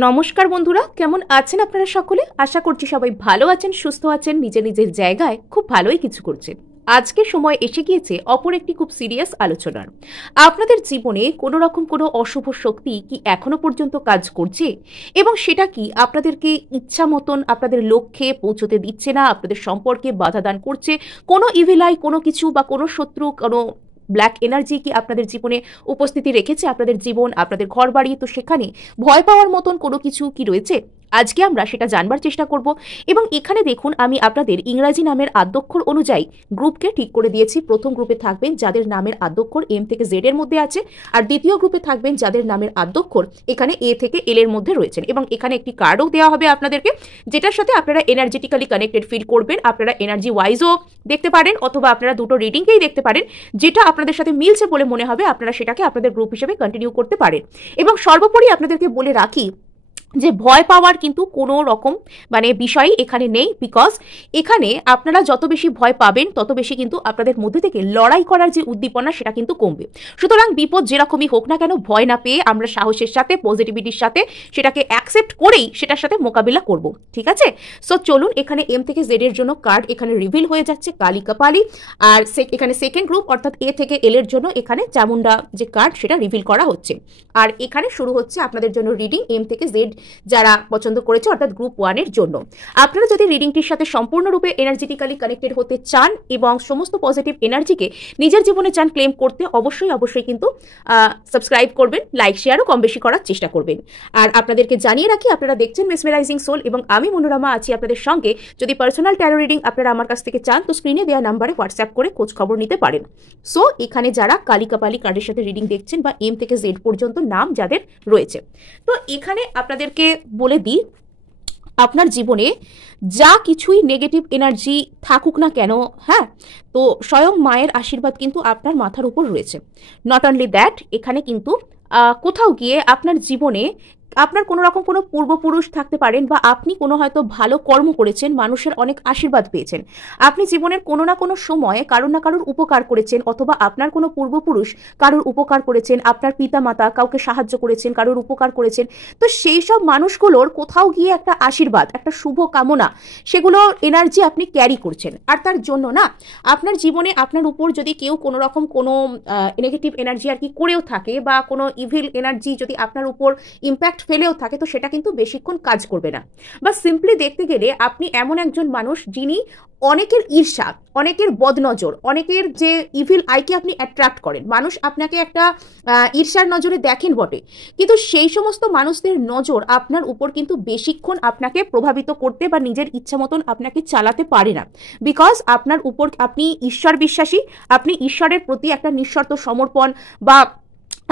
নমস্কার বন্ধুরা, কেমন আছেন আপনারা সকলে? আশা করছি সবাই ভালো আছেন, সুস্থ আছেন, নিজের নিজের জায়গায় খুব ভালোই কিছু করছেন। আজকে সময় এসে গিয়েছে অপর একটি খুব সিরিয়াস আলোচনার। আপনাদের জীবনে কোনো রকম কোনো অশুভ শক্তি কি এখনো পর্যন্ত কাজ করছে, এবং সেটা কি আপনাদেরকে ইচ্ছা মতন আপনাদের লক্ষ্যে পৌঁছতে দিচ্ছে না, আপনাদের সম্পর্কে বাধা দান করছে? কোনো ইভিলাই, কোনো কিছু বা কোনো শত্রু, কোনো ব্ল্যাক এনার্জি কি আপনাদের জীবনে উপস্থিতি রেখেছে? আপনাদের জীবন, আপনাদের ঘর বাড়ি, তো সেখানে ভয় পাওয়ার মতন কোনো কিছু কি রয়েছে? আজকে আমরা সেটা জানবার চেষ্টা করব। এবং এখানে দেখুন, আমি আপনাদের ইংরাজি নামের আদ্যক্ষর অনুযায়ী গ্রুপকে ঠিক করে দিয়েছি। প্রথম গ্রুপে থাকবেন যাদের নামের আদ্যক্ষর এম থেকে জেড এর মধ্যে আছে, আর দ্বিতীয় গ্রুপে থাকবেন যাদের নামের আদ্যক্ষর এখানে এ থেকে এল এর মধ্যে রয়েছেন। এবং এখানে একটি কার্ডও দেওয়া হবে আপনাদেরকে, যেটার সাথে আপনারা এনার্জেটিক্যালি কানেক্টেড ফিল করবেন। আপনারা এনার্জি ওয়াইজও দেখতে পারেন, অথবা আপনারা দুটো রিডিংকেই দেখতে পারেন। যেটা আপনাদের সাথে মিলছে বলে মনে হবে, আপনারা সেটাকে আপনাদের গ্রুপ হিসেবে কন্টিনিউ করতে পারেন। এবং সর্বোপরি আপনাদেরকে বলে রাখি যে ভয় পাওয়ার কিন্তু কোনো রকম বিষয় এখানে নেই। বিকজ এখানে আপনারা যত বেশি ভয় পাবেন তত বেশি কিন্তু আপনাদের মধ্যে থেকে লড়াই করার যে উদ্দীপনা সেটা কিন্তু কমবে। সুতরাং বিপদ যেরকমই হোক না কেন, ভয় না পেয়ে আমরা সাহসের সাথে, পজিটিভিটির সাথে সেটাকে অ্যাকসেপ্ট করেই সেটার সাথে মোকাবিলা করব, ঠিক আছে? সো চলুন, এখানে এম থেকে জেড এর জন্য কার্ড এখানে রিভিল হয়ে যাচ্ছে, কালী কপালি। আর এখানে সেকেন্ড গ্রুপ অর্থাৎ এ থেকে এল এর জন্য এখানে চামুন্ডা যে কার্ড সেটা রিভিল করা হচ্ছে। আর এখানে শুরু হচ্ছে আপনাদের জন্য রিডিং এম থেকে জেড যারা পছন্দ করেছে, অর্থাৎ গ্রুপ 1 এর জন্য। আপনারা যদি রিডিংটির সাথে সম্পূর্ণরূপে এনার্জেটিক্যালি কানেক্টেড হতে চান এবং সমস্ত পজিটিভ এনার্জিকে নিজের জীবনে চান ক্লেম করতে, অবশ্যই কিন্তু সাবস্ক্রাইব করবেন, লাইক শেয়ারও কম বেশি করার চেষ্টা করবেন। আর আপনাদেরকে জানিয়ে রাখি, আপনারা দেখছেন মেসমেরাইজিং সোল এবং আমি মনোরমা আছি আপনাদের সঙ্গে। যদি পার্সোনাল ট্যারো রিডিং আপনারা আমার কাছ থেকে চান, তো স্ক্রিনে দেওয়া নাম্বারে হোয়াটসঅ্যাপ করে খোঁজ খবর নিতে পারেন। সো এখানে যারা কালী কপালি কার্ডের সাথে রিডিং দেখছেন বা এম থেকে জেড পর্যন্ত নাম যাদের রয়েছে, তো এখানে আপনাদেরকে বলে দিই, আপনার জীবনে যা কিছুই নেগেটিভ এনার্জি থাকুক না কেন, হ্যাঁ, তো স্বয়ং মায়ের আশীর্বাদ কিন্তু আপনার মাথার উপর রয়েছে। নট অনলি দ্যাট, এখানে কিন্তু কোথাও গিয়ে আপনার জীবনে আপনার কোনো রকম কোনো পূর্বপুরুষ থাকতে পারেন, বা আপনি কোনো হয়তো ভালো কর্ম করেছেন, মানুষের অনেক আশীর্বাদ পেয়েছেন। আপনি জীবনের কোনো না কোনো সময়ে কারোর না কারোর উপকার করেছেন, অথবা আপনার কোনো পূর্বপুরুষ কারোর উপকার করেছেন, আপনার পিতামাতা কাউকে সাহায্য করেছেন, কারোর উপকার করেছেন। তো সেই সব মানুষগুলোর কোথাও গিয়ে একটা আশীর্বাদ, একটা শুভ কামনা, সেগুলো এনার্জি আপনি ক্যারি করছেন। আর তার জন্য না, আপনার জীবনে আপনার উপর যদি কেউ কোনো রকম কোনো নেগেটিভ এনার্জি আর কি করেও থাকে, বা কোনো ইভিল এনার্জি যদি আপনার উপর ইম্প্যাক্ট ফেলেও থাকে, তো সেটা কিন্তু বেশিক্ষণ কাজ করবে না। বা সিম্পলি দেখতে গেলে আপনি এমন একজন মানুষ যিনি অনেকের ঈর্ষা, অনেকের বদনজর, অনেকের যে ইভিল আইকে আপনি অ্যাট্রাক্ট করেন। মানুষ আপনাকে একটা ঈর্ষার নজরে দেখেন বটে, কিন্তু সেই সমস্ত মানুষদের নজর আপনার উপর কিন্তু বেশিক্ষণ আপনাকে প্রভাবিত করতে বা নিজের ইচ্ছা মতন আপনাকে চালাতে পারে না। বিকজ আপনার উপর আপনি ঈশ্বর বিশ্বাসী, আপনি ঈশ্বরের প্রতি একটা নিঃশর্ত সমর্পণ, বা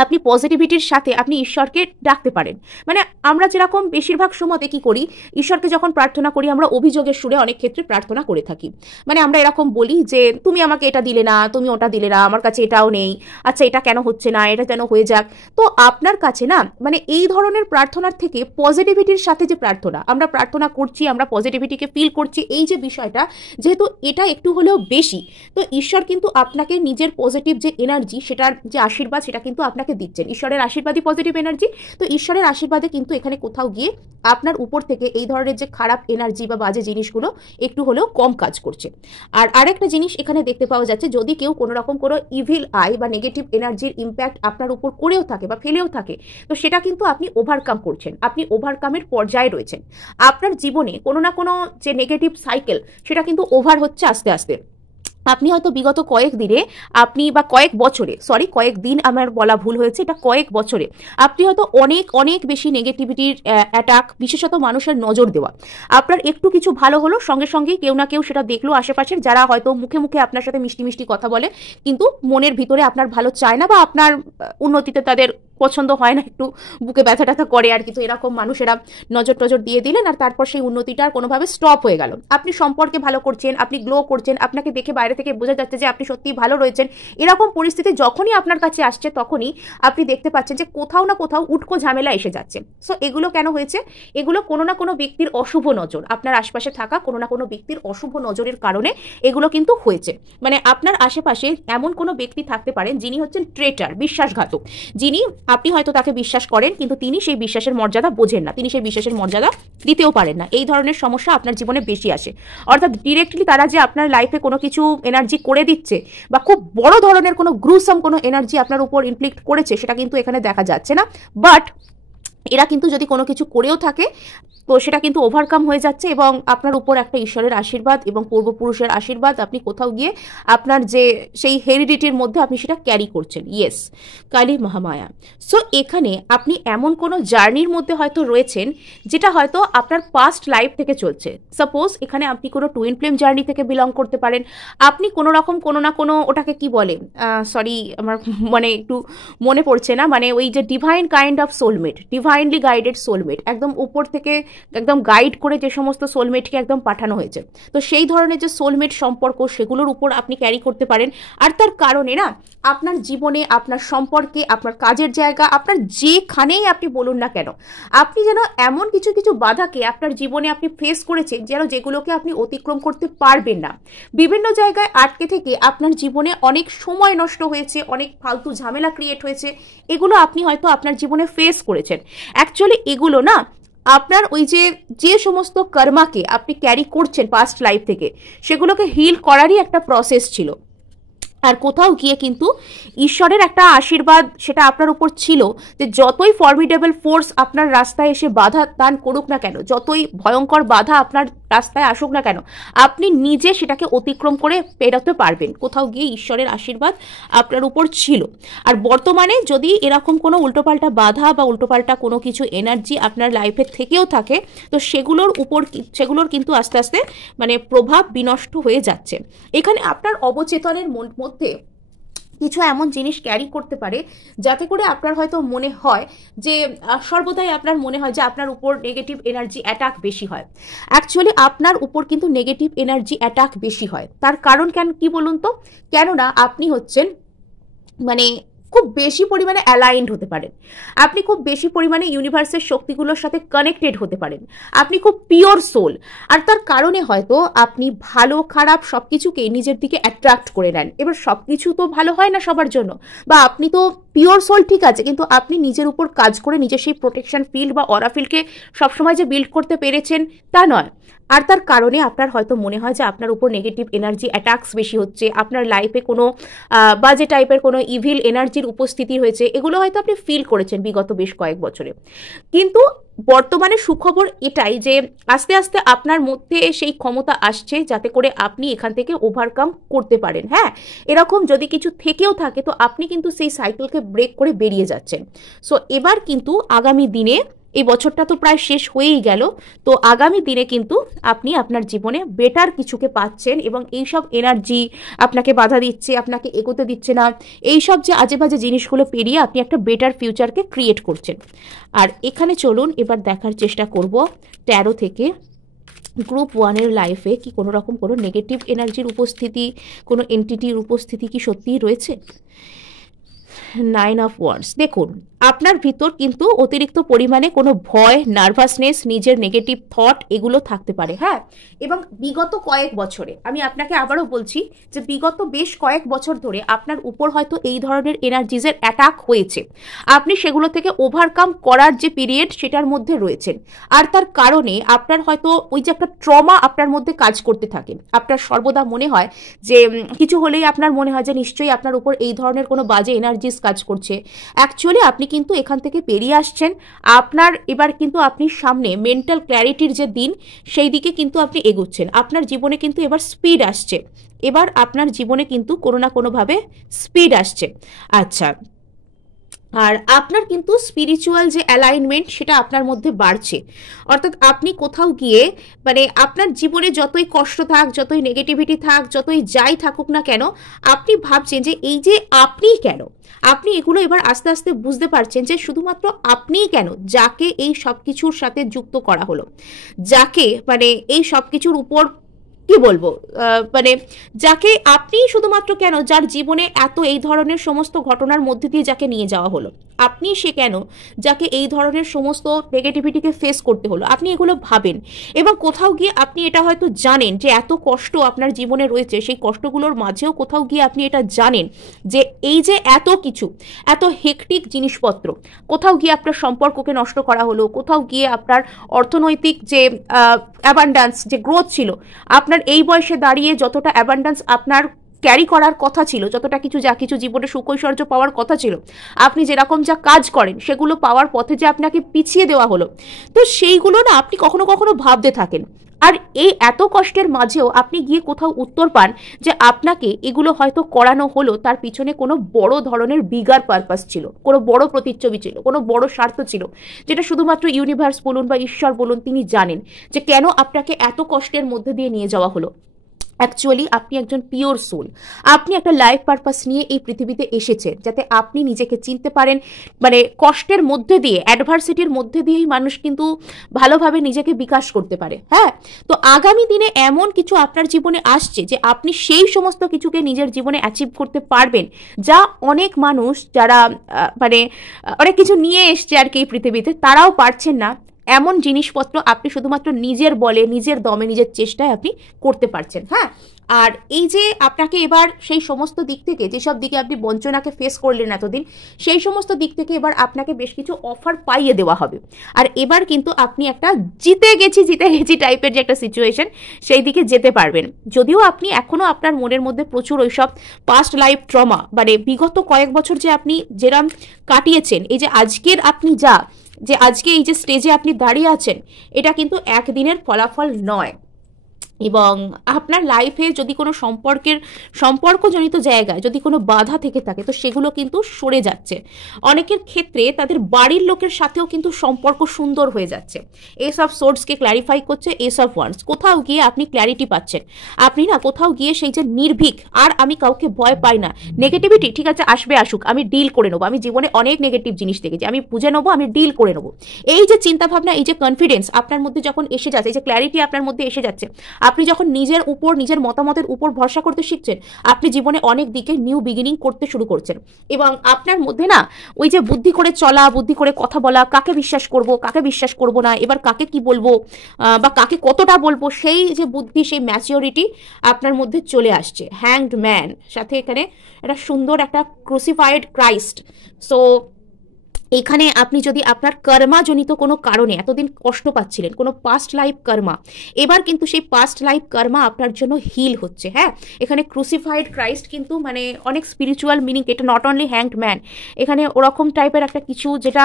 আপনি পজিটিভিটির সাথে আপনি ঈশ্বরকে ডাকতে পারেন। আমরা যেরকম বেশিরভাগ সময়তে কি করি, ঈশ্বরকে যখন প্রার্থনা করি আমরা অভিযোগের সুরে অনেক ক্ষেত্রে প্রার্থনা করে থাকি। আমরা এরকম বলি যে তুমি আমাকে এটা দিলে না, তুমি ওটা দিলে না, আমার কাছে এটাও নেই, আচ্ছা এটা কেন হচ্ছে না, এটা যেন হয়ে যাক। তো আপনার কাছে না এই ধরনের প্রার্থনার থেকে পজিটিভিটির সাথে যে প্রার্থনা, আমরা প্রার্থনা করছি, আমরা পজিটিভিটিকে ফিল করছি, এই যে বিষয়টা, যেহেতু এটা একটু হলেও বেশি, তো ঈশ্বর কিন্তু আপনাকে নিজের পজিটিভ যে এনার্জি, সেটার যে আশীর্বাদ, সেটা কিন্তু আপনাকে দিচ্ছেন। ঈশ্বরের আশীর্বাদই পজিটিভ এনার্জি। তো ঈশ্বরের আশীর্বাদে কিন্তু এখানে কোথাও গিয়ে আপনার উপর থেকে এই ধরনের যে খারাপ এনার্জি বা বাজে জিনিসগুলো একটু হলেও কম কাজ করছে। আর আরেকটা জিনিস এখানে দেখতে পাওয়া যাচ্ছে, যদি কেউ কোনো রকম কোনো ইভিল আই বা নেগেটিভ এনার্জির ইম্প্যাক্ট আপনার উপর করেও থাকে বা ফেলেও থাকে, তো সেটা কিন্তু আপনি ওভারকাম করছেন, আপনি ওভারকামের পর্যায়ে রয়েছেন। আপনার জীবনে কোনো না কোনো যে নেগেটিভ সাইকেল, সেটা কিন্তু ওভার হচ্ছে আস্তে আস্তে। আপনি হয়তো বিগত কয়েক দিনে বা কয়েক বছরে, কয়েক দিন আমার বলা ভুল হয়েছে, এটা কয়েক বছরে আপনি হয়তো অনেক বেশি নেগেটিভিটির অ্যাটাক, বিশেষত মানুষের নজর দেওয়া, আপনার একটু কিছু ভালো হলো সঙ্গে সঙ্গেই কেউ না কেউ সেটা দেখলো, আশেপাশের যারা হয়তো মুখে মুখে আপনার সাথে মিষ্টি মিষ্টি কথা বলে, কিন্তু মনের ভিতরে আপনার ভালো চায় না, বা আপনার উন্নতিতে তাদের পছন্দ হয় না, একটু বুকে ব্যথা ট্যাথা করে আর কি। তো এরকম মানুষেরা নজর টজর দিয়ে দিলেন, আর তারপর সেই উন্নতিটা কোনোভাবে স্টপ হয়ে গেল। আপনি সম্পর্কে ভালো করছেন, আপনি গ্লো করছেন, আপনাকে দেখে বাইরে বাইরে থেকে বোঝা যাচ্ছে যে আপনি সত্যিই ভালো রয়েছেন, এরকম পরিস্থিতি যখনই আপনার কাছে আসছে তখনই আপনি দেখতে পাচ্ছেন যে কোথাও না কোথাও উটকো ঝামেলা এসে যাচ্ছে। সো এগুলো কেন হয়েছে? এগুলো কোনো না কোনো ব্যক্তির অশুভ নজর, আপনার আশপাশে থাকা কোনো না কোনো ব্যক্তির অশুভ নজরের কারণে এগুলো কিন্তু হয়েছে। মানে আপনার আশেপাশে এমন কোনো ব্যক্তি থাকতে পারেন যিনি হচ্ছেন ট্রেটার, বিশ্বাসঘাতক, যিনি আপনি হয়তো তাকে বিশ্বাস করেন কিন্তু তিনি সেই বিশ্বাসের মর্যাদা বোঝেন না, তিনি সেই বিশ্বাসের মর্যাদা দিতেও পারেন না। এই ধরনের সমস্যা আপনার জীবনে বেশি আসে। অর্থাৎ ডিরেক্টলি তারা যে আপনার লাইফে কোনো কিছু এনার্জি করে দিচ্ছে বা খুব বড় ধরনের কোনো গ্রুসাম কোনো এনার্জি আপনার উপর ইনফ্লিক্ট করেছে সেটা কিন্তু এখানে দেখা যাচ্ছে না। বাট এরা কিন্তু যদি কোনো কিছু করেও থাকে তো সেটা কিন্তু ওভারকাম হয়ে যাচ্ছে এবং আপনার উপর একটা ঈশ্বরের আশীর্বাদ এবং পূর্বপুরুষের আশীর্বাদ আপনি কোথাও গিয়ে আপনার যে সেই হেরিডিটির মধ্যে আপনি সেটা ক্যারি করছেন। ইয়েস, কালী মহামায়া। সো এখানে আপনি এমন কোনো জার্নির মধ্যে হয়তো রয়েছেন যেটা হয়তো আপনার পাস্ট লাইফ থেকে চলছে। সাপোজ এখানে আপনি কোনো টুইন ফ্লেম জার্নি থেকে বিলং করতে পারেন, আপনি কোনো রকম কোনো না কোনো, ওটাকে কি বলে, সরি আমার মানে একটু মনে পড়ছে না, মানে ওই যে divine kind of soulmate, divinely guided soulmate, একদম উপর থেকে একদম গাইড করে যে সমস্ত সোলমেটকে একদম পাঠানো হয়েছে, তো সেই ধরনের যে সোলমেট সম্পর্ক সেগুলোর উপর আপনি ক্যারি করতে পারেন। আর তার কারণে না আপনার জীবনে, আপনার সম্পর্কে, আপনার কাজের জায়গা, আপনার যেখানেই আপনি বলুন না কেন, আপনি যেন এমন কিছু কিছু বাধাকে আপনার জীবনে আপনি ফেস করেছেন যেন যেগুলোকে আপনি অতিক্রম করতে পারবেন না। বিভিন্ন জায়গায় আটকে থেকে আপনার জীবনে অনেক সময় নষ্ট হয়েছে, অনেক ফালতু ঝামেলা ক্রিয়েট হয়েছে, এগুলো আপনি হয়তো আপনার জীবনে ফেস করেছেন। অ্যাকচুয়ালি এগুলো না আপনার ওই যে সমস্ত কর্মাকে আপনি ক্যারি করছেন পাস্ট লাইফ থেকে, সেগুলোকে হিল করারই একটা প্রসেস ছিল। আর কোথাও গিয়ে কিন্তু ঈশ্বরের একটা আশীর্বাদ সেটা আপনার উপর ছিল যে যতই ফর্মিডেবল ফোর্স আপনার রাস্তায় এসে বাধা দান করুক না কেন, যতই ভয়ঙ্কর বাধা আপনার রাস্তায় আসুক না কেন, আপনি নিজে সেটাকে অতিক্রম করে পেরোতে পারবেন। কোথাও গিয়ে ঈশ্বরের আশীর্বাদ আপনার উপর ছিল। আর বর্তমানে যদি এরকম কোনো উল্টোপাল্টা বাধা বা উল্টোপাল্টা কোনো কিছু এনার্জি আপনার লাইফে থেকেও থাকে, তো সেগুলোর কিন্তু আস্তে আস্তে মানে প্রভাব বিনষ্ট হয়ে যাচ্ছে। এখানে আপনার অবচেতনের মধ্যে কিছু এমন জিনিস ক্যারি করতে পারে যাতে করে আপনার হয়তো মনে হয় যে সর্বদাই আপনার মনে হয় যে আপনার উপর নেগেটিভ এনার্জি অ্যাটাক বেশি হয়। অ্যাকচুয়ালি আপনার উপর কিন্তু নেগেটিভ এনার্জি অ্যাটাক বেশি হয়। তার কারণ কি বলুন তো? কেননা আপনি হচ্ছেন মানে খুব বেশি পরিমাণে অ্যালাইন্ড হতে পারেন, আপনি খুব বেশি পরিমাণে ইউনিভার্সের শক্তিগুলোর সাথে কানেক্টেড হতে পারেন, আপনি খুব পিওর সোল। আর তার কারণে হয়তো আপনি ভালো খারাপ সব কিছুকে নিজের দিকে অ্যাট্রাক্ট করে নেন। এবার সব কিছু তো ভালো হয় না সবার জন্য, বা আপনি তো পিওর সোল ঠিক আছে, কিন্তু আপনি নিজের উপর কাজ করে নিজের সেই প্রোটেকশন ফিল্ড বা অরা ফিল্ডকে সবসময় যে বিল্ড করতে পেরেছেন তা নয়। আর তার কারণে আপনার হয়তো মনে হয় যে আপনার উপর নেগেটিভ এনার্জি অ্যাটাকস বেশি হচ্ছে, আপনার লাইফে কোনো বাজে টাইপের কোনো ইভিল এনার্জির উপস্থিতি হয়েছে, এগুলো হয়তো আপনি ফিল করেছেন বিগত বেশ কয়েক বছরে। কিন্তু বর্তমানে সুখবর এটাই যে আস্তে আস্তে আপনার মধ্যে সেই ক্ষমতা আসছে যাতে করে আপনি এখান থেকে ওভারকাম করতে পারেন। হ্যাঁ, এরকম যদি কিছু থেকেও থাকে তো আপনি কিন্তু সেই সাইকেলকে ব্রেক করে বেরিয়ে যাচ্ছেন। সো এবার কিন্তু আগামী দিনে, এই বছরটা তো প্রায় শেষ হয়েই গেল, তো আগামী দিনে কিন্তু আপনি আপনার জীবনে বেটার কিছুকে পাচ্ছেন এবং এইসব এনার্জি আপনাকে বাধা দিচ্ছে, আপনাকে এগোতে দিচ্ছে না, এইসব যে আজে বাজে জিনিসগুলো পেরিয়ে আপনি একটা বেটার ফিউচারকে ক্রিয়েট করছেন। আর এখানে চলুন এবার দেখার চেষ্টা করব ট্যারো থেকে গ্রুপ 1-এর লাইফে কি কোনো রকম কোনো নেগেটিভ এনার্জির উপস্থিতি, কোনো এন্টিটির উপস্থিতি কি সত্যিই রয়েছে। 9 অফ ওয়ান্ডস। দেখুন আপনার ভিতর কিন্তু অতিরিক্ত পরিমাণে কোনো ভয়, নার্ভাসনেস, নিজের নেগেটিভ থট এগুলো থাকতে পারে। হ্যাঁ, এবং বিগত কয়েক বছরে, আমি আপনাকে আবারও বলছি যে বিগত বেশ কয়েক বছর ধরে আপনার উপর হয়তো এই ধরনের এনার্জিজের অ্যাটাক হয়েছে, আপনি সেগুলো থেকে ওভারকাম করার যে পিরিয়ড সেটার মধ্যে রয়েছেন। আর তার কারণে আপনার হয়তো ওই যে একটা ট্রমা আপনার মধ্যে কাজ করতে থাকে, আপনার সর্বদা মনে হয় যে কিছু হলেই আপনার মনে হয় যে নিশ্চয়ই আপনার উপর এই ধরনের কোনো বাজে এনার্জিস কাজ করছে। অ্যাকচুয়ালি আপনি কিন্তু এখান থেকে বেরিয়ে আসছেন। আপনার এবার কিন্তু আপনি সামনে মেন্টাল ক্ল্যারিটির যে দিন সেই দিকে কিন্তু আপনি এগোচ্ছেন। আপনার জীবনে কিন্তু এবার স্পিড আসছে, এবার আপনার জীবনে কিন্তু কোনো না কোনোভাবে স্পিড আসছে। আচ্ছা, আর আপনার কিন্তু স্পিরিচুয়াল যে অ্যালাইনমেন্ট সেটা আপনার মধ্যে বাড়ছে। অর্থাৎ আপনি কোথাও গিয়ে মানে আপনার জীবনে যতই কষ্ট থাক, যতই নেগেটিভিটি থাক, যতই যাই থাকুক না কেন, আপনি ভাবছেন যে এই যে আপনিই কেন, আপনি এগুলো এবার আস্তে আস্তে বুঝতে পারছেন যে শুধুমাত্র আপনিই কেন, যাকে এই সব কিছুর সাথে যুক্ত করা হলো, যাকে মানে এই সব কিছুর উপর কি বলবো, মানে যাকে আপনি শুধুমাত্র কেন, যার জীবনে এত এই ধরনের সমস্ত ঘটনার মধ্যে দিয়ে যাকে নিয়ে যাওয়া হলো, আপনি সে কেন যাকে এই ধরনের সমস্ত নেগেটিভিটিকে ফেস করতে হলো, আপনি এগুলো ভাবেন এবং কোথাও গিয়ে আপনি এটা হয়তো জানেন যে এত কষ্ট আপনার জীবনে রয়েছে, সেই কষ্টগুলোর মাঝেও কোথাও গিয়ে আপনি এটা জানেন যে এই যে এত কিছু, এত হেকটিক জিনিসপত্র, কোথাও গিয়ে আপনার সম্পর্ককে নষ্ট করা হলো, কোথাও গিয়ে আপনার অর্থনৈতিক যে অ্যাবান্ডান্স, যে গ্রোথ ছিল, আপনার এই বয়সে দাঁড়িয়ে যতটা অ্যাবান্ডান্স আপনার ক্যারি করার কথা ছিল, যতটা কিছু যা কিছু জীবনে সুখৈশ্বর্য পাওয়ার কথা ছিল, আপনি যেরকম যা কাজ করেন সেগুলো পাওয়ার পথে যে আপনাকে পিছিয়ে দেওয়া হলো, তো সেইগুলো না আপনি কখনো কখনো ভাবতে থাকেন। আর এই এত কষ্টের মাঝেও আপনি গিয়ে কোথাও উত্তর পান যে আপনাকে এগুলো হয়তো করানো হলো, তার পিছনে কোনো বড় ধরনের বিগার পারপাস ছিল, কোনো বড় প্রতিচ্ছবি ছিল, কোনো বড় স্বার্থ ছিল, যেটা শুধুমাত্র ইউনিভার্স বলুন বা ঈশ্বর বলুন তিনি জানেন যে কেন আপনাকে এত কষ্টের মধ্যে দিয়ে নিয়ে যাওয়া হলো। অ্যাকচুয়ালি আপনি একজন পিওর সোল, আপনি একটা লাইফ পারপাস নিয়ে এই পৃথিবীতে এসেছেন যাতে আপনি নিজেকে চিনতে পারেন। মানে কষ্টের মধ্যে দিয়ে, অ্যাডভার্সিটির মধ্যে দিয়েই মানুষ কিন্তু ভালোভাবে নিজেকে বিকাশ করতে পারে। হ্যাঁ, তো আগামী দিনে এমন কিছু আপনার জীবনে আসছে যে আপনি সেই সমস্ত কিছুকে নিজের জীবনে অ্যাচিভ করতে পারবেন, যা অনেক মানুষ যারা মানে অনেক কিছু নিয়ে এসছে আর কি এই পৃথিবীতে, তারাও পারছেন না। এমন জিনিসপত্র আপনি শুধুমাত্র নিজের বলে, নিজের দমে, নিজের চেষ্টায় আপনি করতে পারছেন। হ্যাঁ, আর এই যে আপনাকে এবার সেই সমস্ত দিক থেকে, যেসব দিকে আপনি বঞ্চনাকে ফেস করলেন এতদিন, সেই সমস্ত দিক থেকে এবার আপনাকে বেশ কিছু অফার পাইয়ে দেওয়া হবে। আর এবার কিন্তু আপনি একটা জিতে গেছি টাইপের যে একটা সিচুয়েশন, সেই দিকে যেতে পারবেন। যদিও আপনি এখনো আপনার মনের মধ্যে প্রচুর ওইসব পাস্ট লাইফ ট্রমা, মানে বিগত কয়েক বছর যে আপনি যেরাম কাটিয়েছেন, এই যে আজকের আপনি যে আজকে এই যে স্টেজে আপনি দাঁড়িয়ে আছেন, এটা কিন্তু একদিনের ফলাফল নয়। এবং আপনার লাইফে যদি কোনো সম্পর্কজনিত জায়গায় যদি কোনো বাধা থেকে থাকে, তো সেগুলো কিন্তু সরে যাচ্ছে। অনেকের ক্ষেত্রে তাদের বাড়ির লোকের সাথেও কিন্তু সম্পর্ক সুন্দর হয়ে যাচ্ছে। এসব সোর্সকে ক্ল্যারিফাই করছে এসব ওয়ার্ডস। কোথাও গিয়ে আপনি ক্ল্যারিটি পাচ্ছেন, আপনি না কোথাও গিয়ে সেই যে নির্ভীক, আর আমি কাউকে ভয় পাই না, নেগেটিভিটি ঠিক আছে আসবে আসুক, আমি ডিল করে নেবো, আমি জীবনে অনেক নেগেটিভ জিনিস দেখেছি, আমি বুঝে নেবো, আমি ডিল করে নেবো, এই যে চিন্তাভাবনা, এই যে কনফিডেন্স আপনার মধ্যে যখন এসে যাচ্ছে, এই যে ক্ল্যারিটি আপনার মধ্যে এসে যাচ্ছে, আপনি যখন নিজের উপর, নিজের মতামতের উপর ভরসা করতে শিখছেন, আপনি জীবনে অনেক দিকে নিউ বিগিনিং করতে শুরু করছেন। এবং আপনার মধ্যে না ওই যে বুদ্ধি করে চলা, বুদ্ধি করে কথা বলা, কাকে বিশ্বাস করব, কাকে বিশ্বাস করব না, এবার কাকে কি বলবো বা কাকে কতটা বলবো, সেই যে বুদ্ধি, সেই ম্যাচিওরিটি আপনার মধ্যে চলে আসছে। হ্যাংড ম্যান, সাথে এখানে একটা সুন্দর একটা ক্রুসিফাইড ক্রাইস্ট। সো এখানে আপনি যদি আপনার কর্মাজনিত কোনো কারণে এতদিন কষ্ট পাচ্ছিলেন, কোনো পাস্ট লাইফ কর্মা, এবার কিন্তু সেই পাস্ট লাইফ কর্মা আপনার জন্য হিল হচ্ছে। হ্যাঁ, এখানে ক্রুসিফাইড ক্রাইস্ট কিন্তু মানে অনেক স্পিরিচুয়াল মিনিং, এটা নট অনলি হ্যাংড ম্যান, এখানে ওরকম টাইপের একটা কিছু যেটা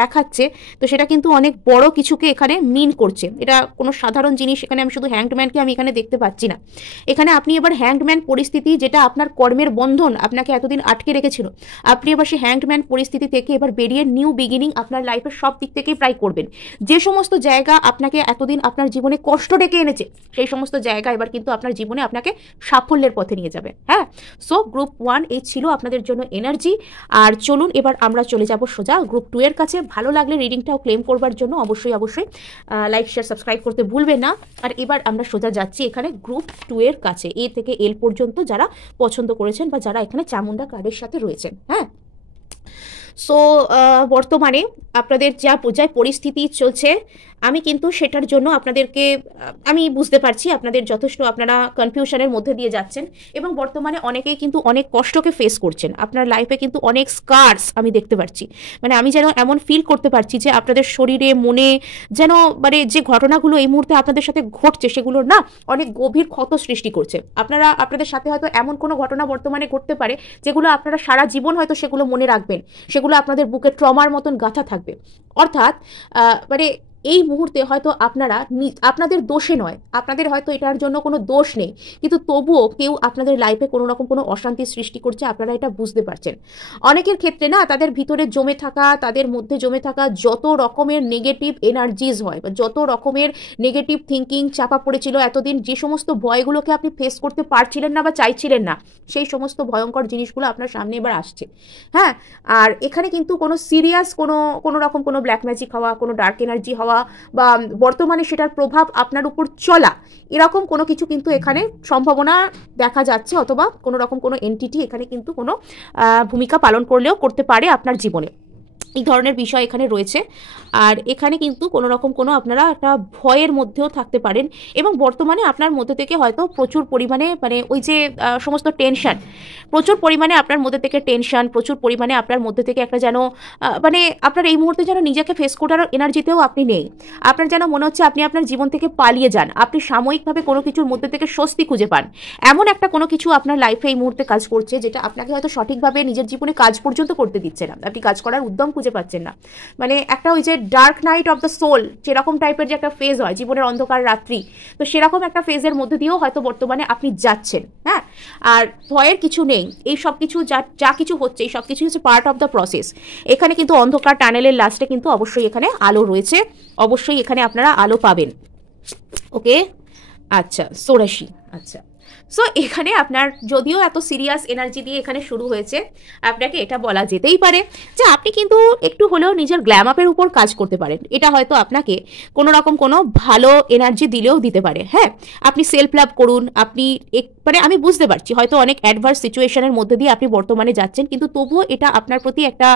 দেখাচ্ছে, তো সেটা কিন্তু অনেক বড় কিছুকে এখানে মিন করছে। এটা কোনো সাধারণ জিনিস, এখানে আমি শুধু হ্যাংডম্যানকে আমি এখানে দেখতে পাচ্ছি না। এখানে আপনি এবার হ্যাংডম্যান পরিস্থিতি, যেটা আপনার কর্মের বন্ধন আপনাকে এতদিন আটকে রেখেছিল, আপনি এবার সেই হ্যাংডম্যান পরিস্থিতি থেকে এবার বেরিয়ে নিউ বিগিনিং আপনার লাইফের সব দিক থেকেই ট্রাই করবেন। যে সমস্ত জায়গা আপনাকে এতদিন আপনার জীবনে কষ্ট ডেকে এনেছে, সেই সমস্ত জায়গা এবার কিন্তু আপনার জীবনে আপনাকে সাফল্যের পথে নিয়ে যাবে। হ্যাঁ, সো গ্রুপ 1 এই ছিল আপনাদের জন্য এনার্জি। আর চলুন এবার আমরা চলে যাব সোজা গ্রুপ 2 এর কাছে। ভালো লাগলে রিডিংটাও ক্লেম করবার জন্য অবশ্যই লাইক শেয়ার সাবস্ক্রাইব করতে ভুলবেন না। আর এবার আমরা সোজা যাচ্ছি এখানে গ্রুপ 2 এর কাছে, এ থেকে এল পর্যন্ত যারা পছন্দ করেছেন বা যারা এখানে চামুন্ডা কার্ডের সাথে রয়েছেন। হ্যাঁ, সো বর্তমানে আপনাদের যা পরিস্থিতি চলছে, আমি কিন্তু সেটার জন্য আপনাদেরকে আমি বুঝতে পারছি আপনাদের যথেষ্ট, আপনারা কনফিউশনের মধ্যে দিয়ে যাচ্ছেন এবং বর্তমানে অনেকেই কিন্তু অনেক কষ্টকে ফেস করছেন। আপনার লাইফে কিন্তু অনেক স্কার্স আমি দেখতে পাচ্ছি, মানে আমি যেন এমন ফিল করতে পারছি যে আপনাদের শরীরে, মনে যেন মানে যে ঘটনাগুলো এই মুহূর্তে আপনাদের সাথে ঘটছে, সেগুলোর না অনেক গভীর ক্ষত সৃষ্টি করছে। আপনাদের সাথে হয়তো এমন কোনো ঘটনা বর্তমানে ঘটতে পারে যেগুলো আপনারা সারা জীবন হয়তো সেগুলো মনে রাখবেন, সেগুলো আপনাদের বুকে ট্রমার মতন গাঁথা থাকবে। অর্থাৎ মানে এই মুহূর্তে হয়তো আপনাদের দোষে নয়, আপনাদের হয়তো এটার জন্য কোনো দোষ নেই, কিন্তু তবুও কেউ আপনাদের লাইফে কোনো রকম কোনো অশান্তি সৃষ্টি করছে, আপনারা এটা বুঝতে পারছেন। অনেকের ক্ষেত্রে না তাদের ভিতরে জমে থাকা, তাদের মধ্যে জমে থাকা যত রকমের নেগেটিভ এনার্জিজ হয় বা যত রকমের নেগেটিভ থিঙ্কিং চাপা পড়েছিল এতদিন, যে সমস্ত ভয়গুলোকে আপনি ফেস করতে পারছিলেন না বা চাইছিলেন না, সেই সমস্ত ভয়ঙ্কর জিনিসগুলো আপনার সামনে এবার আসছে। হ্যাঁ, আর এখানে কিন্তু কোনো সিরিয়াস কোনো রকম কোনো ব্ল্যাক ম্যাজিক হওয়া, কোনো ডার্ক এনার্জি হওয়া, হওয়া বা বর্তমানে সেটার প্রভাব আপনার উপর চলা, এরকম কোনো কিছু কিন্তু এখানে সম্ভাবনা দেখা যাচ্ছে, অথবা কোনো রকম কোনো এন্টিটি এখানে কিন্তু কোনো ভূমিকা পালন করলেও করতে পারে আপনার জীবনে। এই ধরনের বিষয় এখানে রয়েছে। আর এখানে কিন্তু কোনো রকম কোনো আপনারা একটা ভয়ের মধ্যেও থাকতে পারেন, এবং বর্তমানে আপনার মধ্যে থেকে হয়তো প্রচুর পরিমাণে মানে ওই যে সমস্ত টেনশন, প্রচুর পরিমাণে আপনার মধ্যে থেকে টেনশন, প্রচুর পরিমাণে আপনার মধ্যে থেকে একটা যেন মানে আপনার এই মুহূর্তে যেন নিজেকে ফেস করার এনার্জিতেও আপনি নেই। আপনার যেন মনে হচ্ছে আপনি আপনার জীবন থেকে পালিয়ে যান, আপনি সাময়িকভাবে কোনো কিছুর মধ্যে থেকে স্বস্তি খুঁজে পান। এমন একটা কোনো কিছু আপনার লাইফে এই মুহূর্তে কাজ করছে, যেটা আপনাকে হয়তো সঠিকভাবে নিজের জীবনে কাজ পর্যন্ত করতে দিচ্ছে না, আপনি কাজ করার উদ্যম খুঁজে পাচ্ছেন না। মানে একটা ওই যে dark night of the soul যেরকম টাইপের যে একটা ফেজ হয় জীবনের অন্ধকার রাত্রি, তো সেরকম একটা ফেজের মধ্যে দিয়েও হয়তো বর্তমানে আপনি যাচ্ছেন। হ্যাঁ, আর ভয়ের কিছু নেই, এই সব কিছু যা কিছু হচ্ছে এই সব কিছু হচ্ছে পার্ট অফ দ্য প্রসেস। এখানে কিন্তু অন্ধকার টানেলের লাস্টে কিন্তু অবশ্যই এখানে আলো রয়েছে, অবশ্যই এখানে আপনারা আলো পাবেন। ওকে, আচ্ছা 84। আচ্ছা, সো এখানে আপনার যদিও এত সিরিয়াস এনার্জি দিয়ে এখানে শুরু হয়েছে, আপনাকে এটা বলা যেতেই পারে যে আপনি কিন্তু একটু হলেও নিজের গ্ল্যাম আপের উপর কাজ করতে পারেন। এটা হয়তো আপনাকে কোনো রকম কোনো ভালো এনার্জি দিলেও দিতে পারে। হ্যাঁ, আপনি সেলফ লাভ করুন, আপনি মানে আমি বুঝতে পারছি হয়তো অনেক অ্যাডভার্স সিচুয়েশনের মধ্যে দিয়ে আপনি বর্তমানে যাচ্ছেন, কিন্তু তবুও এটা আপনার প্রতি একটা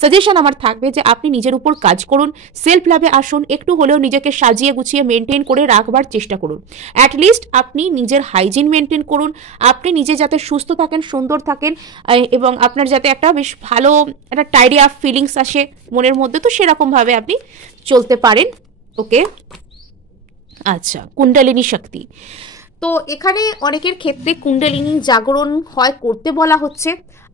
সাজেশন আমার থাকবে যে আপনি নিজের উপর কাজ করুন, সেলফ লাভে আসুন, একটু হলেও নিজেকে সাজিয়ে গুছিয়ে মেনটেন করে রাখবার চেষ্টা করুন। অ্যাটলিস্ট আপনি নিজের হাইজিন মেনটেন করুন, আপনি নিজে যাতে সুস্থ থাকেন, সুন্দর থাকেন, এবং আপনার যাতে একটা বেশ ভালো একটা টাইডি আপ ফিলিংস আসে মনের মধ্যে, তো সেরকমভাবে আপনি চলতে পারেন। ওকে, আচ্ছা, কুণ্ডলিনী শক্তি। তো এখানে অনেকের ক্ষেত্রে কুণ্ডলিনী জাগরণ হয় করতে বলা হচ্ছে,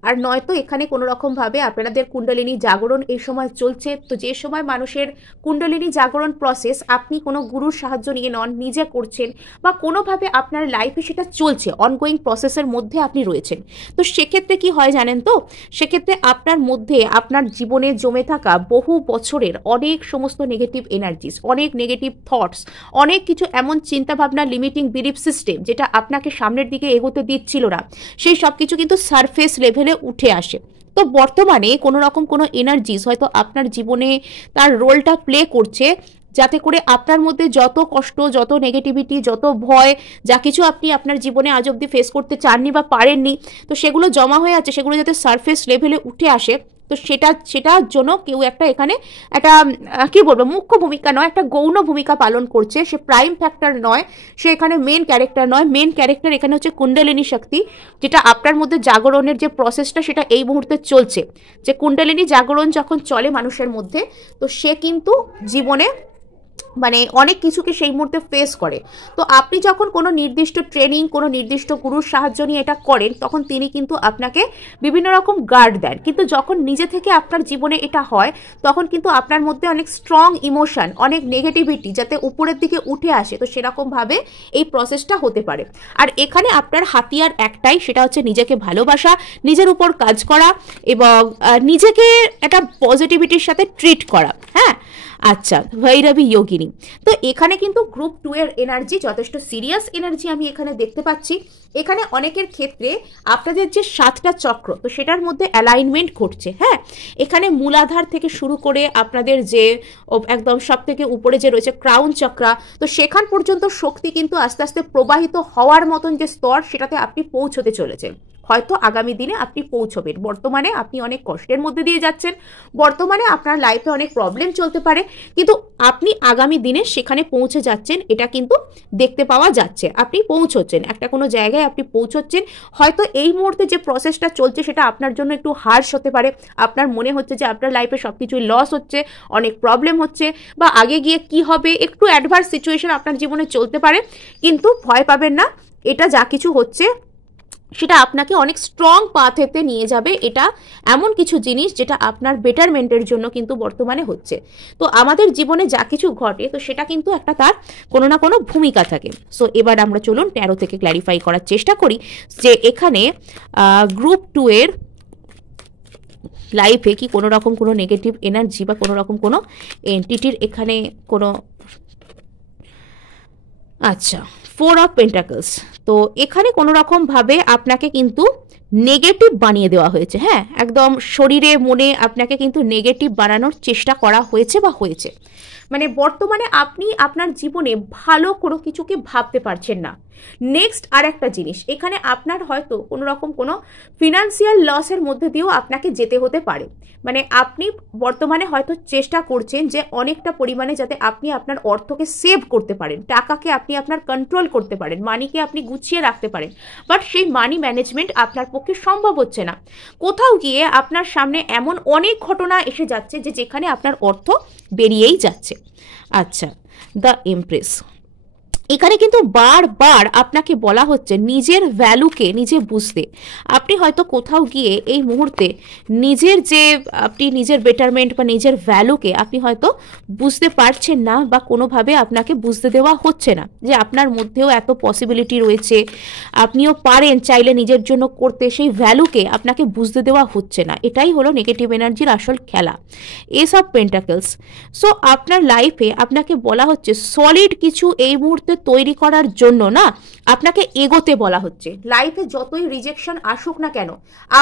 আর নয়তো এখানে কোনো রকমভাবে আপনাদের কুণ্ডলিনী জাগরণ এই সময় চলছে। তো যে সময় মানুষের কুণ্ডলিনী জাগরণ প্রসেস আপনি কোনো গুরুর সাহায্য নিয়ে নন, নিজে করছেন, বা কোনোভাবে আপনার লাইফে সেটা চলছে, অনগোয়িং প্রসেসের মধ্যে আপনি রয়েছেন, তো সেক্ষেত্রে কি হয় জানেন তো, সেক্ষেত্রে আপনার মধ্যে আপনার জীবনে জমে থাকা বহু বছরের অনেক সমস্ত নেগেটিভ এনার্জিস, অনেক নেগেটিভ থটস, অনেক কিছু এমন চিন্তাভাবনা, লিমিটিং বিলিফ সিস্টেম যেটা আপনাকে সামনের দিকে এগোতে দিচ্ছিল না, সেই সব কিছু কিন্তু সারফেস লেভেলে উঠে আসে। তো বর্তমানে কোনো রকম কোনো এনার্জিস হয়তো আপনার জীবনে তার রোলটা প্লে করছে, যাতে করে আপনার মধ্যে যত কষ্ট, যত নেগেটিভিটি, যত ভয়, যা কিছু আপনি আপনার জীবনে আজ অব্দি ফেস করতে চাননি বা পারেননি, তো সেগুলো জমা হয়ে আছে, সেগুলো যাতে সারফেস লেভেলে উঠে আসে, তো সেটার জন্য কেউ একটা এখানে একটা কি বলবো, মুখ্য ভূমিকা নয়, একটা গৌণ ভূমিকা পালন করছে। সে প্রাইম ফ্যাক্টর নয়, সে এখানে মেন ক্যারেক্টার নয়, মেন ক্যারেক্টার এখানে হচ্ছে কুণ্ডলিনী শক্তি, যেটা আপনার মধ্যে জাগরণের যে প্রসেসটা সেটা এই মুহূর্তে চলছে। যে কুণ্ডলিনী জাগরণ যখন চলে মানুষের মধ্যে, তো সে কিন্তু জীবনে মানে অনেক কিছুকে সেই মুহূর্তে ফেস করে। তো আপনি যখন কোনো নির্দিষ্ট ট্রেনিং, কোনো নির্দিষ্ট গুরুর সাহায্য নিয়ে এটা করেন, তখন তিনি কিন্তু আপনাকে বিভিন্ন রকম গার্ড দেন, কিন্তু যখন নিজে থেকে আপনার জীবনে এটা হয়, তখন কিন্তু আপনার মধ্যে অনেক স্ট্রং ইমোশন, অনেক নেগেটিভিটি যাতে উপরের দিকে উঠে আসে, তো সেরকমভাবে এই প্রসেসটা হতে পারে। আর এখানে আপনার হাতিয়ার একটাই, সেটা হচ্ছে নিজেকে ভালোবাসা, নিজের উপর কাজ করা, এবং নিজেকে একটা পজিটিভিটির সাথে ট্রিট করা। হ্যাঁ, আচ্ছা, ভৈরবী যোগিনী। তো এখানে কিন্তু গ্রুপ 2 এর এনার্জি যথেষ্ট সিরিয়াস এনার্জি আমি এখানে দেখতে পাচ্ছি। এখানে অনেকের ক্ষেত্রে আপনাদের যে 7টা চক্র, তো সেটার মধ্যে অ্যালাইনমেন্ট ঘটছে। হ্যাঁ, এখানে মূলাধার থেকে শুরু করে আপনাদের যে একদম সব থেকে উপরে যে রয়েছে ক্রাউন চক্রা, তো সেখান পর্যন্ত শক্তি কিন্তু আস্তে আস্তে প্রবাহিত হওয়ার মতন যে স্তর, সেটাতে আপনি পৌঁছতে চলেছেন। হয়তো আগামী দিনে আপনি পৌঁছবেন। বর্তমানে আপনি অনেক কষ্টের মধ্যে দিয়ে যাচ্ছেন, বর্তমানে আপনার লাইফে অনেক প্রবলেম চলতে পারে, কিন্তু আপনি আগামী দিনে সেখানে পৌঁছে যাচ্ছেন, এটা কিন্তু দেখতে পাওয়া যাচ্ছে। আপনি পৌঁছচ্ছেন, একটা কোনো জায়গায় আপনি পৌঁছচ্ছেন। হয়তো এই মুহূর্তে যে প্রসেসটা চলছে সেটা আপনার জন্য একটু হার্শ হতে পারে, আপনার মনে হচ্ছে যে আপনার লাইফে সব কিছুই লস হচ্ছে, অনেক প্রবলেম হচ্ছে, বা আগে গিয়ে কি হবে, একটু অ্যাডভার্স সিচুয়েশন আপনার জীবনে চলতে পারে, কিন্তু ভয় পাবেন না। এটা যা কিছু হচ্ছে সেটা আপনাকে অনেক স্ট্রং পাথেতে নিয়ে যাবে। এটা এমন কিছু জিনিস যেটা আপনার বেটারমেন্টের জন্য কিন্তু বর্তমানে হচ্ছে। তো আমাদের জীবনে যা কিছু ঘটে, তো সেটা কিন্তু একটা তার কোনো না কোনো ভূমিকা থাকে। সো এবার আমরা চলুন 13 থেকে ক্ল্যারিফাই করার চেষ্টা করি যে এখানে গ্রুপ 2 এর লাইফে কি কোনো রকম কোনো নেগেটিভ এনার্জি বা কোনো রকম কোনো এন্টিটির এখানে কোনো, আচ্ছা 4 অফ পেন্টাকলস। তো এখানে কোনো রকমভাবে আপনাকে কিন্তু নেগেটিভ বানিয়ে দেওয়া হয়েছে। হ্যাঁ, একদম শরীরে মনে আপনাকে কিন্তু নেগেটিভ বানানোর চেষ্টা করা হয়েছে বা হয়েছে। মানে বর্তমানে আপনি আপনার জীবনে ভালো কোনো কিছুকে ভাবতে পারছেন না। নেক্সট আর একটা জিনিস, এখানে আপনার হয়তো কোনো রকম কোনো ফিনান্সিয়াল লসের মধ্যে দিয়েও আপনাকে যেতে হতে পারে। মানে আপনি বর্তমানে হয়তো চেষ্টা করছেন যে অনেকটা পরিমাণে যাতে আপনি আপনার অর্থকে সেভ করতে পারেন, টাকাকে আপনি আপনার কন্ট্রোল করতে পারেন, মানিকে আপনি গুছিয়ে রাখতে পারেন, বাট সেই মানি ম্যানেজমেন্ট আপনার পক্ষে সম্ভব হচ্ছে না। কোথাও গিয়ে আপনার সামনে এমন অনেক ঘটনা এসে যাচ্ছে যে যেখানে আপনার অর্থ বেরিয়েই যাচ্ছে। আচ্ছা, দ্য এমপ্রেস, এখানে কিন্তু বারবার আপনাকে বলা হচ্ছে নিজের ভ্যালুকে নিজে বুঝতে। আপনি হয়তো কোথাও গিয়ে এই মুহূর্তে নিজের যে আপনি নিজের বেটারমেন্ট বা নিজের ভ্যালুকে আপনি হয়তো বুঝতে পারছেন না, বা কোনোভাবে আপনাকে বুঝতে দেওয়া হচ্ছে না যে আপনার মধ্যেও এত পসিবিলিটি রয়েছে, আপনিও পারেন চাইলে নিজের জন্য করতে, সেই ভ্যালুকে আপনাকে বুঝতে দেওয়া হচ্ছে না। এটাই হলো নেগেটিভ এনার্জির আসল খেলা, এস অফ পেন্টাকলস। সো আপনার লাইফে আপনাকে বলা হচ্ছে সলিড কিছু এই মুহূর্তে তৈরি করার জন্য না আপনাকে এগোতে বলা হচ্ছে। লাইফে যতই রিজেকশন আসুক না কেন,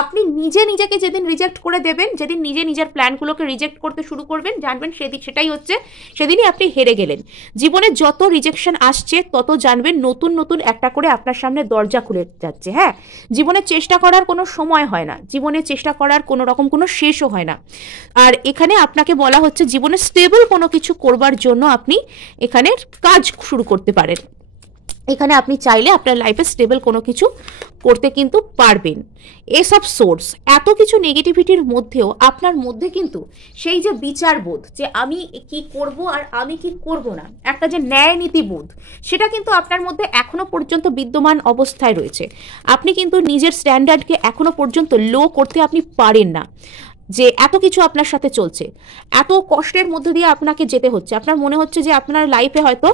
আপনি নিজে নিজেকে যেদিন রিজেক্ট করে দেবেন, যেদিন নিজে নিজের প্ল্যানগুলোকে রিজেক্ট করতে শুরু করবেন, জানবেন সেটাই হচ্ছে সেদিনই আপনি হেরে গেলেন। জীবনে যত রিজেকশন আসছে তত জানবেন নতুন নতুন একটা করে আপনার সামনে দরজা খুলে যাচ্ছে। হ্যাঁ, জীবনে চেষ্টা করার কোনো সময় হয় না, জীবনে চেষ্টা করার কোনো রকম কোনো শেষও হয় না। আর এখানে আপনাকে বলা হচ্ছে জীবনে স্টেবল কোনো কিছু করবার জন্য আপনি এখানে কাজ শুরু করতে পারেন। এখানে আপনি চাইলে আপনার লাইফে স্টেবল কোনো কিছু করতে কিন্তু পারবেন। এসব সোর্স, এত কিছু নেগেটিভিটির মধ্যেও আপনার মধ্যে কিন্তু সেই যে বিচারবোধ, যে আমি কি করব আর আমি কি করব না, একটা যে ন্যায় নীতিবোধ, সেটা কিন্তু আপনার মধ্যে এখনো পর্যন্ত বিদ্যমান অবস্থায় রয়েছে। আপনি কিন্তু নিজের স্ট্যান্ডার্ডকে এখনো পর্যন্ত লো করতে আপনি পারেন না। যে এত কিছু আপনার সাথে চলছে, এত কষ্টের মধ্যে দিয়ে আপনাকে যেতে হচ্ছে, আপনার মনে হচ্ছে যে আপনার লাইফে হয়তো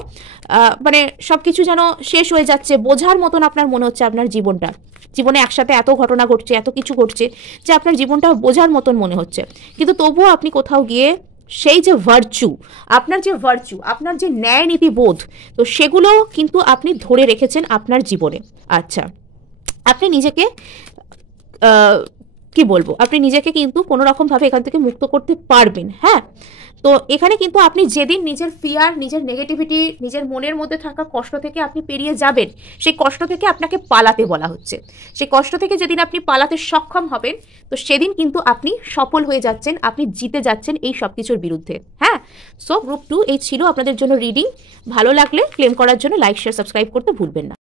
মানে সব কিছু যেন শেষ হয়ে যাচ্ছে, বোঝার মতন আপনার মনে হচ্ছে আপনার জীবনটা। জীবনে একসাথে এত ঘটনা ঘটছে, এত কিছু ঘটছে যে আপনার জীবনটা বোঝার মতন মনে হচ্ছে, কিন্তু তবুও আপনি কোথাও গিয়ে সেই যে ভার্চু, আপনার যে ন্যায় নীতি বোধ, তো সেগুলো কিন্তু আপনি ধরে রেখেছেন আপনার জীবনে। আচ্ছা, আপনি নিজেকে কি বলবো, আপনি নিজেকে কিন্তু কোনো রকম ভাবে এখান থেকে মুক্ত করতে পারবেন। হ্যাঁ, তো এখানে কিন্তু আপনি যেদিন নিজের ফিয়ার, নিজের নেগেটিভিটি, নিজের মনের মধ্যে থাকা কষ্ট থেকে আপনি পেরিয়ে যাবেন, সেই কষ্ট থেকে আপনাকে পালাতে বলা হচ্ছে। সেই কষ্ট থেকে যেদিন আপনি পালাতে সক্ষম হবেন, তো সেদিন কিন্তু আপনি সফল হয়ে যাচ্ছেন, আপনি জিতে যাচ্ছেন এই সব কিছুর বিরুদ্ধে। হ্যাঁ, সো গ্রুপ 2 এই ছিল আপনাদের জন্য রিডিং। ভালো লাগলে ক্লেম করার জন্য লাইক, শেয়ার, সাবস্ক্রাইব করতে ভুলবেন না।